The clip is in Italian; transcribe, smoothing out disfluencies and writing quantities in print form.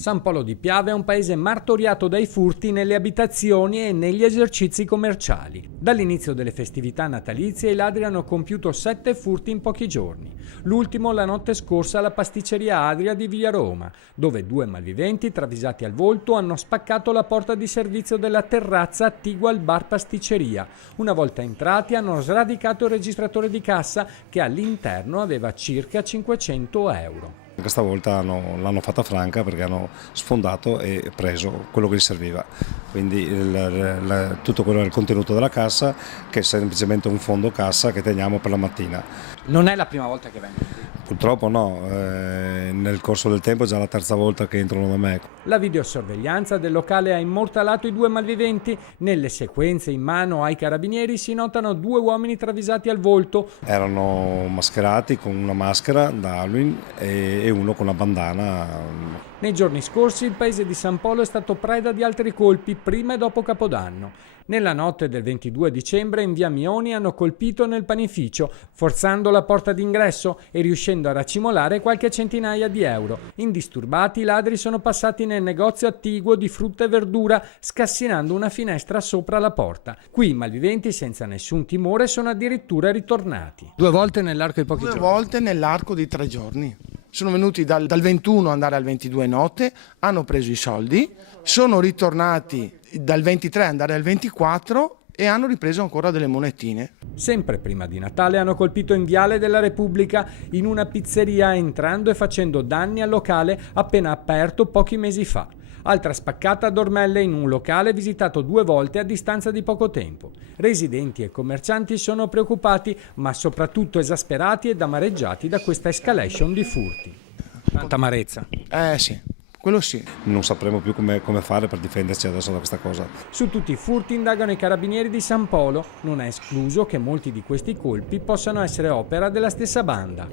San Polo di Piave è un paese martoriato dai furti nelle abitazioni e negli esercizi commerciali. Dall'inizio delle festività natalizie i ladri hanno compiuto 7 furti in pochi giorni. L'ultimo la notte scorsa alla pasticceria Adria di Via Roma, dove 2 malviventi travisati al volto hanno spaccato la porta di servizio della terrazza attigua al bar pasticceria. Una volta entrati hanno sradicato il registratore di cassa che all'interno aveva circa 500 euro. Questa volta l'hanno fatta franca perché hanno sfondato e preso quello che gli serviva, quindi tutto quello è il contenuto della cassa, che è semplicemente un fondo cassa che teniamo per la mattina. Non è la prima volta che vengono qui? Purtroppo no, nel corso del tempo è già la terza volta che entrano da me. La videosorveglianza del locale ha immortalato i 2 malviventi. Nelle sequenze in mano ai carabinieri si notano 2 uomini travisati al volto. Erano mascherati con una maschera da Halloween e uno con una bandana. Nei giorni scorsi il paese di San Polo è stato preda di altri colpi prima e dopo Capodanno. Nella notte del 22 dicembre in via Mioni hanno colpito nel panificio, forzando la porta d'ingresso e riuscendo a racimolare qualche centinaia di euro. Indisturbati i ladri sono passati nel negozio attiguo di frutta e verdura, scassinando una finestra sopra la porta. Qui i malviventi senza nessun timore sono addirittura ritornati. 2 volte nell'arco di pochi giorni? 2 volte nell'arco di 3 giorni. Sono venuti dal 21 andare al 22 notte, hanno preso i soldi, sono ritornati dal 23 andare al 24 e hanno ripreso ancora delle monetine. Sempre prima di Natale hanno colpito in Viale della Repubblica in una pizzeria, entrando e facendo danni al locale appena aperto pochi mesi fa. Altra spaccata a Dormelle in un locale visitato 2 volte a distanza di poco tempo. Residenti e commercianti sono preoccupati, ma soprattutto esasperati ed amareggiati da questa escalation di furti. Tanta amarezza. Sì, quello sì. Non sapremo più come fare per difenderci adesso da questa cosa. Su tutti i furti indagano i carabinieri di San Polo. Non è escluso che molti di questi colpi possano essere opera della stessa banda.